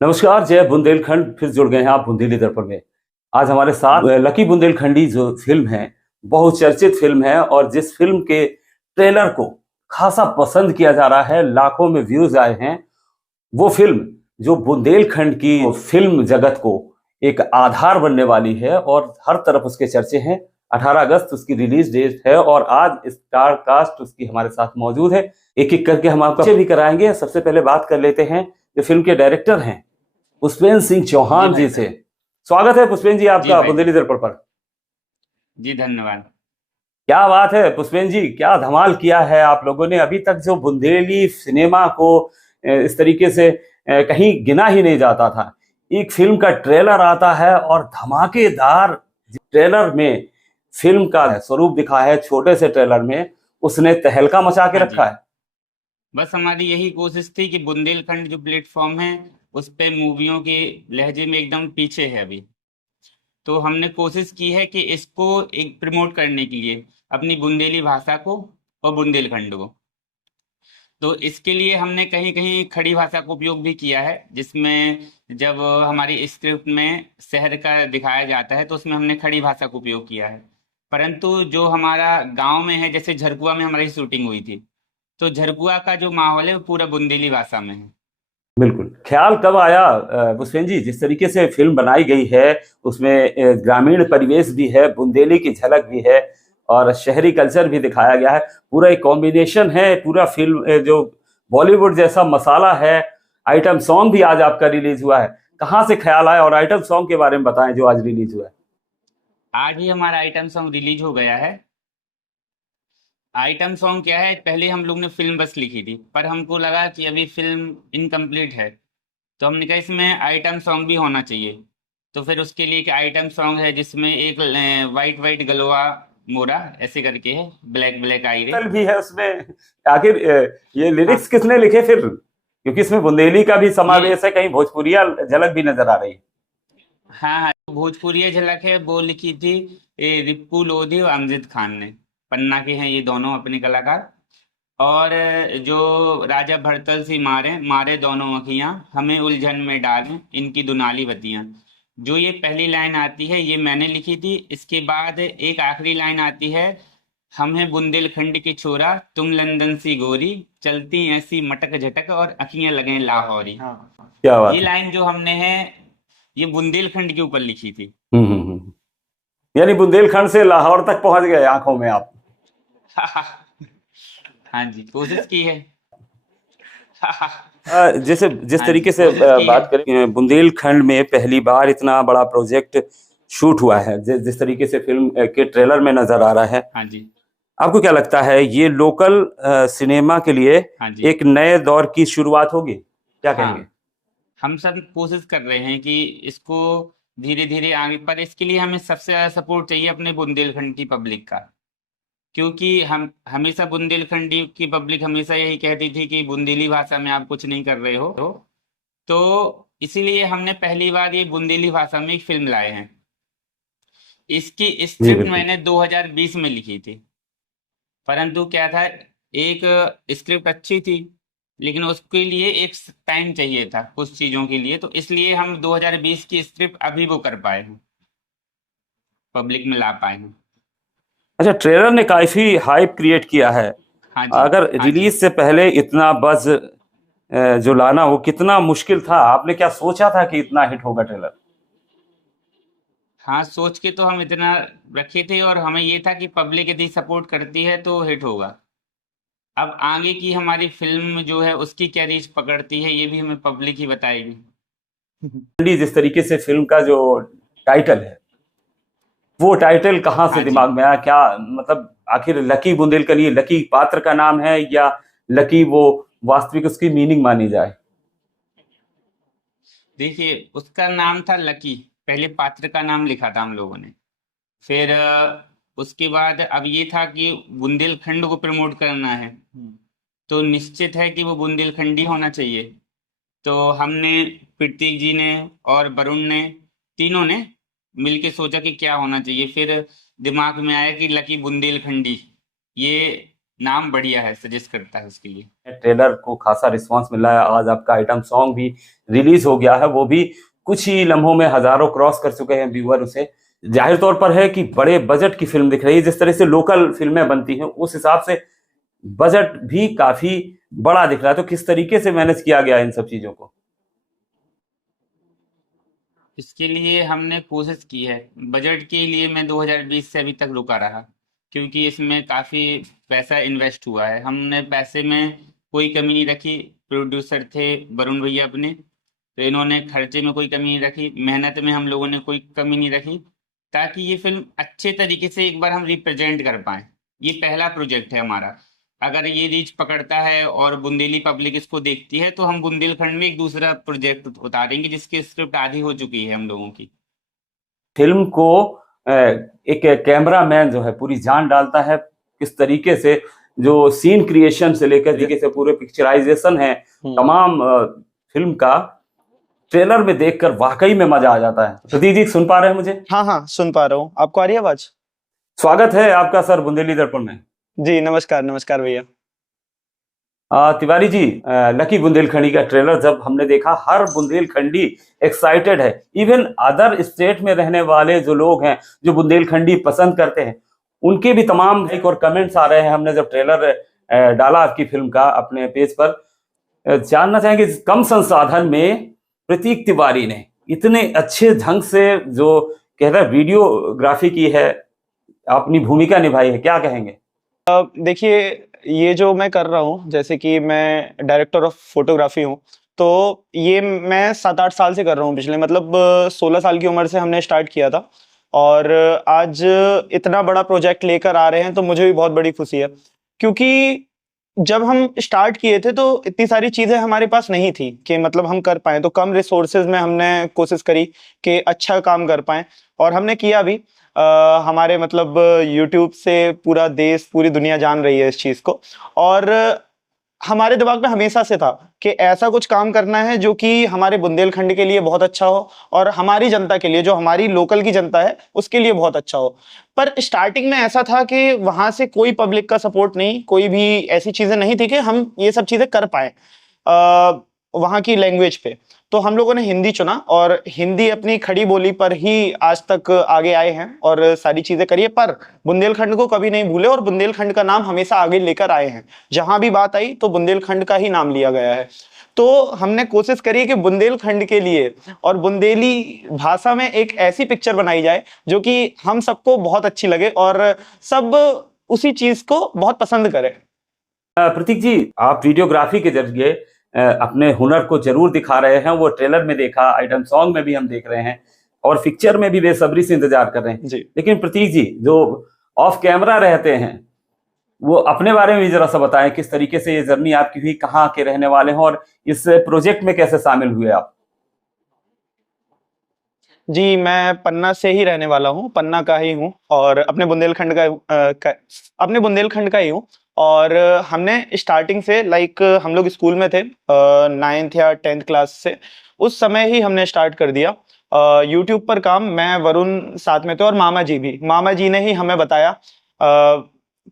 नमस्कार, जय बुंदेलखंड। फिर जुड़ गए हैं आप बुंदेली दर्पण में। आज हमारे साथ लकी बुंदेलखंडी जो फिल्म है, बहुचर्चित फिल्म है और जिस फिल्म के ट्रेलर को खासा पसंद किया जा रहा है, लाखों में व्यूज आए हैं। वो फिल्म जो बुंदेलखंड की फिल्म जगत को एक आधार बनने वाली है और हर तरफ उसके चर्चे हैं। 18 अगस्त उसकी रिलीज डेट है और आज स्टार कास्ट उसकी हमारे साथ मौजूद है। एक एक करके हम आपको भी कराएंगे। सबसे पहले बात कर लेते हैं जो फिल्म के डायरेक्टर हैं, पुष्पेंद्र सिंह चौहान जी से। स्वागत है पुष्पेंद्र जी आपका बुंदेली दर्पण पर। जी धन्यवाद। क्या बात है पुष्पेंद्र जी, क्या धमाल किया है आप लोगों ने। अभी तक जो बुंदेली सिनेमा को इस तरीके से कहीं गिना ही नहीं जाता था। एक फिल्म का ट्रेलर आता है और धमाकेदार ट्रेलर में फिल्म का स्वरूप दिखा है। छोटे से ट्रेलर में उसने तहलका मचा के रखा है। बस हमारी यही कोशिश थी कि बुंदेलखंड जो प्लेटफॉर्म है उस पे मूवियों के लहजे में एकदम पीछे है अभी। तो हमने कोशिश की है कि इसको एक प्रमोट करने के लिए अपनी बुंदेली भाषा को और बुंदेलखंड को। तो इसके लिए हमने कहीं कहीं खड़ी भाषा का उपयोग भी किया है, जिसमें जब हमारी स्क्रिप्ट में शहर का दिखाया जाता है तो उसमें हमने खड़ी भाषा का उपयोग किया है। परंतु जो हमारा गांव में है, जैसे झरकुआ में हमारी शूटिंग हुई थी, तो झरकुआ का जो माहौल है वो पूरा बुंदेली भाषा में है। बिल्कुल। ख्याल कब आया पुष्पेंद्र जी, जिस तरीके से फिल्म बनाई गई है उसमें ग्रामीण परिवेश भी है, बुंदेली की झलक भी है और शहरी कल्चर भी दिखाया गया है। पूरा एक कॉम्बिनेशन है। पूरा फिल्म जो बॉलीवुड जैसा मसाला है। आइटम सॉन्ग भी आज आपका रिलीज हुआ है। कहाँ से ख्याल आया और आइटम सॉन्ग के बारे में बताएं जो आज रिलीज हुआ है। आज ही हमारा आइटम सॉन्ग रिलीज हो गया है। आइटम सॉन्ग क्या है, पहले हम लोग ने फिल्म बस लिखी थी, पर हमको लगा कि अभी फिल्म इनकम्प्लीट है, तो हमने कहा इसमें आइटम सॉन्ग भी होना चाहिए। तो फिर उसके लिए एक आइटम सॉन्ग है जिसमें एक वाइट वाइट गलवा मोरा ऐसे करके है, ब्लैक ब्लैक आई रे। कल भी है उसमें। आखिर ये लिरिक्स हाँ, किसने लिखे फिर, क्योंकि इसमें बुंदेली का भी ये समावेश है, कहीं भोजपुरिया झलक भी नजर आ रही है। हाँ हाँ, भोजपुरी झलक है, वो लिखी थी रिप्पू लोधी और अमजद खान ने। पन्ना के हैं ये दोनों अपने कलाकार। और जो राजा भरतल सी मारे मारे दोनों अखियां, हमें उलझन में डालें इनकी दुनाली बत्तियां। जो ये पहली लाइन आती है ये मैंने लिखी थी। इसके बाद एक आखिरी लाइन आती है, हम हैं बुंदेलखंड के छोरा, तुम लंदन सी गोरी, चलती ऐसी मटक झटक और अखियां लगें लाहौरी। क्या बात ये है। लाइन जो हमने है ये बुंदेलखंड के ऊपर लिखी थी। यानी बुंदेलखंड से लाहौर तक पहुंच गए आंखों में आप। हाँ जी, कोशिश की है। जैसे जिस हाँ जी, तरीके से कोशिश की है। बात करें, बुंदेलखंड में पहली बार इतना बड़ा प्रोजेक्ट शूट हुआ है, जिस तरीके से फिल्म के ट्रेलर में नजर आ रहा है। हाँ जी। आपको क्या लगता है ये लोकल सिनेमा के लिए हाँ जी। एक नए दौर की शुरुआत होगी, क्या कहेंगे। हाँ, हम सब कोशिश कर रहे हैं कि इसको धीरे धीरे आगे, पर इसके लिए हमें सबसे ज्यादा सपोर्ट चाहिए अपने बुंदेलखंड की पब्लिक का। क्योंकि हम हमेशा बुंदेलखंडी की पब्लिक हमेशा यही कहती थी कि बुंदेली भाषा में आप कुछ नहीं कर रहे हो। तो इसीलिए हमने पहली बार ये बुंदेली भाषा में एक फिल्म लाए हैं। इसकी जी स्क्रिप्ट बिल्कुल। मैंने 2020 में लिखी थी। परंतु क्या था, एक स्क्रिप्ट अच्छी थी लेकिन उसके लिए एक टाइम चाहिए था कुछ चीज़ों के लिए, तो इसलिए हम 2020 की स्क्रिप्ट अभी वो कर पाए हैं, पब्लिक में ला पाए हैं। अच्छा, ट्रेलर ने काफी हाइप क्रिएट किया है। हाँ जी। अगर हाँ जी। रिलीज से पहले इतना बज जो लाना वो कितना मुश्किल था। आपने क्या सोचा था कि इतना हिट होगा ट्रेलर। हाँ, सोच के तो हम इतना रखे थे और हमें ये था कि पब्लिक यदि सपोर्ट करती है तो हिट होगा। अब आगे की हमारी फिल्म जो है उसकी क्या रीच पकड़ती है ये भी हमें पब्लिक ही बताएगी। जिस तरीके से फिल्म का जो टाइटल है, वो टाइटल कहाँ से हाँ जी। दिमाग में आया, क्या मतलब आखिर लकी बुंदेलखंड ये लकी पात्र का नाम है या लकी वो वास्तविक उसकी मीनिंग मानी जाए। देखिए, उसका नाम था लकी, पहले पात्र का नाम लिखा था हम लोगों ने। फिर उसके बाद अब ये था कि बुंदेलखंड को प्रमोट करना है, तो निश्चित है कि वो बुंदेलखंडी होना चाहिए। तो हमने, प्रतीक जी ने और वरुण ने, तीनों ने मिलके सोचा कि क्या होना चाहिए। फिर दिमाग में आया कि लकी बुंदेलखंडी, ये नाम बढ़िया है, सजेस्ट करता है उसके लिए। ट्रेलर को खासा रिस्पांस मिला है, आज आपका आइटम सॉन्ग भी रिलीज हो गया है, वो भी कुछ ही लम्हों में हजारों क्रॉस कर चुके हैं व्यूअर उसे। जाहिर तौर पर है कि बड़े बजट की फिल्म दिख रही है, जिस तरह से लोकल फिल्में बनती हैं उस हिसाब से बजट भी काफी बड़ा दिख रहा है। तो किस तरीके से मैनेज किया गया इन सब चीजों को? इसके लिए हमने कोशिश की है, बजट के लिए मैं 2020 से अभी तक रुका रहा, क्योंकि इसमें काफ़ी पैसा इन्वेस्ट हुआ है। हमने पैसे में कोई कमी नहीं रखी। प्रोड्यूसर थे वरुण भैया अपने, तो इन्होंने खर्चे में कोई कमी नहीं रखी, मेहनत में हम लोगों ने कोई कमी नहीं रखी, ताकि ये फिल्म अच्छे तरीके से एक बार हम रिप्रेजेंट कर पाएँ। ये पहला प्रोजेक्ट है हमारा। अगर ये रीच पकड़ता है और बुंदेली पब्लिक इसको देखती है, तो हम बुंदेलखंड में एक दूसरा प्रोजेक्ट उतारेंगे, जिसकी स्क्रिप्ट आधी हो चुकी है हम लोगों की। फिल्म को एक कैमरामैन जो है पूरी जान डालता है, किस तरीके से जो सीन क्रिएशन से लेकर तरीके से पूरे पिक्चराइजेशन है तमाम फिल्म का, ट्रेलर में देखकर वाकई में मजा आ जाता है। प्रतीक जी सुन पा रहे हैं मुझे? हाँ हाँ सुन पा रहा हूँ। आपको आ रही है आवाज? स्वागत है आपका सर बुंदेली दर्पण में। जी नमस्कार। नमस्कार भैया। तिवारी जी, लकी बुंदेलखंडी का ट्रेलर जब हमने देखा, हर बुंदेलखंडी एक्साइटेड है। इवन अदर स्टेट में रहने वाले जो लोग हैं जो बुंदेलखंडी पसंद करते हैं, उनके भी तमाम लाइक और कमेंट्स आ रहे हैं। हमने जब ट्रेलर डाला आपकी फिल्म का अपने पेज पर, जानना चाहेंगे कम संसाधन में प्रतीक तिवारी ने इतने अच्छे ढंग से जो कह रहा वीडियोग्राफी की है, अपनी भूमिका निभाई है, क्या कहेंगे? देखिए ये जो मैं कर रहा हूँ, जैसे कि मैं डायरेक्टर ऑफ फोटोग्राफी हूँ, तो ये मैं 7-8 साल से कर रहा हूँ। पिछले मतलब 16 साल की उम्र से हमने स्टार्ट किया था, और आज इतना बड़ा प्रोजेक्ट लेकर आ रहे हैं तो मुझे भी बहुत बड़ी खुशी है। क्योंकि जब हम स्टार्ट किए थे तो इतनी सारी चीज़ें हमारे पास नहीं थी कि मतलब हम कर पाएँ, तो कम रिसोर्सेज में हमने कोशिश करी कि अच्छा काम कर पाएँ, और हमने किया भी। हमारे मतलब यूट्यूब से पूरा देश, पूरी दुनिया जान रही है इस चीज़ को, और हमारे दिमाग में हमेशा से था कि ऐसा कुछ काम करना है जो कि हमारे बुंदेलखंड के लिए बहुत अच्छा हो, और हमारी जनता के लिए, जो हमारी लोकल की जनता है, उसके लिए बहुत अच्छा हो। पर स्टार्टिंग में ऐसा था कि वहां से कोई पब्लिक का सपोर्ट नहीं, कोई भी ऐसी चीजें नहीं थी कि हम ये सब चीजें कर पाए वहाँ की लैंग्वेज पे। तो हम लोगों ने हिंदी चुना, और हिंदी अपनी खड़ी बोली पर ही आज तक आगे आए हैं और सारी चीजें करी है। पर बुंदेलखंड को कभी नहीं भूले, और बुंदेलखंड का नाम हमेशा आगे लेकर आए हैं। जहां भी बात आई तो बुंदेलखंड का ही नाम लिया गया है। तो हमने कोशिश करी कि बुंदेलखंड के लिए और बुंदेली भाषा में एक ऐसी पिक्चर बनाई जाए जो कि हम सबको बहुत अच्छी लगे, और सब उसी चीज को बहुत पसंद करें। प्रतीक जी, आप वीडियोग्राफी के जरिए अपने हुनर को जरूर दिखा रहे हैं। वो ट्रेलर में देखा, आइटम सॉन्ग में भी हम देख रहे हैं, और पिक्चर में भी बेसब्री से इंतजार कर रहे हैं जी। लेकिन प्रतीक जी जो ऑफ कैमरा रहते हैं, वो अपने बारे में भी जरा सा बताएं, किस तरीके से ये जर्नी आपकी हुई, कहाँ के रहने वाले हैं और इस प्रोजेक्ट में कैसे शामिल हुए आप? जी मैं पन्ना से ही रहने वाला हूँ, पन्ना का ही हूँ, और अपने बुंदेलखंड अपने बुंदेलखंड का ही हूँ। और हमने स्टार्टिंग से लाइक हम लोग स्कूल में थे 9th या 10th क्लास से, उस समय ही हमने स्टार्ट कर दिया यूट्यूब पर काम। मैं वरुण साथ में थे, और मामा जी ने ही हमें बताया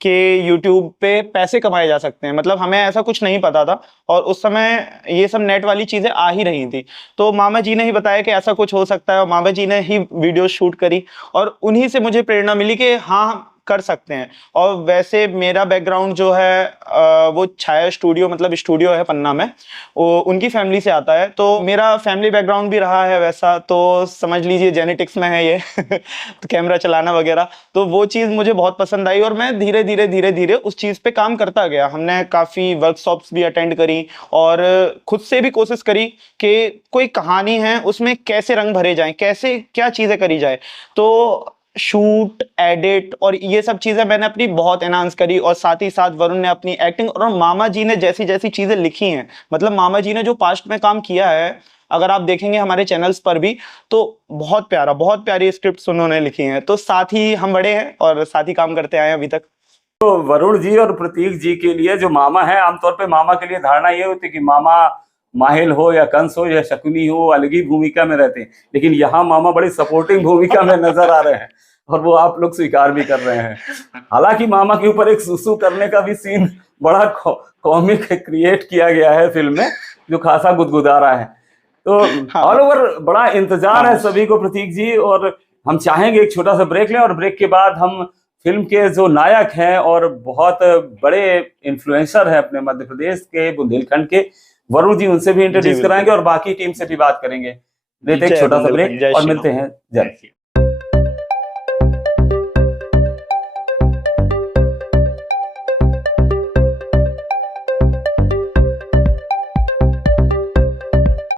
कि यूट्यूब पे पैसे कमाए जा सकते हैं। मतलब हमें ऐसा कुछ नहीं पता था, और उस समय ये सब नेट वाली चीजें आ ही रही थी। तो मामा जी ने ही बताया कि ऐसा कुछ हो सकता है, और मामा जी ने ही वीडियो शूट करी, और उन्हीं से मुझे प्रेरणा मिली कि हाँ कर सकते हैं। और वैसे मेरा बैकग्राउंड जो है वो छाया स्टूडियो, मतलब स्टूडियो है पन्ना में, वो उनकी फैमिली से आता है। तो मेरा फैमिली बैकग्राउंड भी रहा है वैसा, तो समझ लीजिए जेनेटिक्स में है ये तो कैमरा चलाना वगैरह, तो वो चीज़ मुझे बहुत पसंद आई, और मैं धीरे धीरे उस चीज़ पे काम करता गया। हमने काफ़ी वर्कशॉप्स भी अटेंड करी, और खुद से भी कोशिश करी कि कोई कहानी है उसमें कैसे रंग भरे जाएं, कैसे क्या चीज़ें करी जाए। तो शूट, एडिट और ये सब चीजें मैंने अपनी बहुत एनहांस करी, और साथ ही साथ वरुण ने अपनी एक्टिंग, और मामा जी ने जैसी जैसी चीजें लिखी हैं, मतलब मामा जी ने जो पास्ट में काम किया है, अगर आप देखेंगे हमारे चैनल्स पर भी, तो बहुत प्यारी स्क्रिप्ट्स उन्होंने लिखी हैं। तो साथ ही हम बड़े हैं और साथ ही काम करते आए हैं अभी तक। तो वरुण जी और प्रतीक जी के लिए जो मामा है, आमतौर पे मामा के लिए धारणा ये होती है कि मामा माहिल हो या कंस हो या शकुनी हो, अलग ही भूमिका में रहते हैं, लेकिन यहाँ मामा बड़ी सपोर्टिंग भूमिका में नजर आ रहे हैं। और वो आप लोग स्वीकार भी कर रहे हैं। हालांकि मामा के ऊपर एक सुसु करने का भी सीन बड़ा कॉमिक क्रिएट किया गया है फिल्म में, जो खासा गुदगुदा रहा है। तो हाँ। ऑल ओवर बड़ा इंतजार है हाँ। सभी को प्रतीक जी, और हम चाहेंगे एक छोटा सा ब्रेक लें, और ब्रेक के बाद हम फिल्म के जो नायक हैं और बहुत बड़े इन्फ्लुएंसर हैं अपने मध्य प्रदेश के, बुंदेलखंड के, वरुण जी, उनसे भी इंट्रोड्यूस बिल्कुल। कराएंगे और बाकी टीम से भी बात करेंगे। लेते हैं एक जय छोटा सा बुंदेलखंड, ब्रेक जय और श्री मिलते राम। हैं जल्द।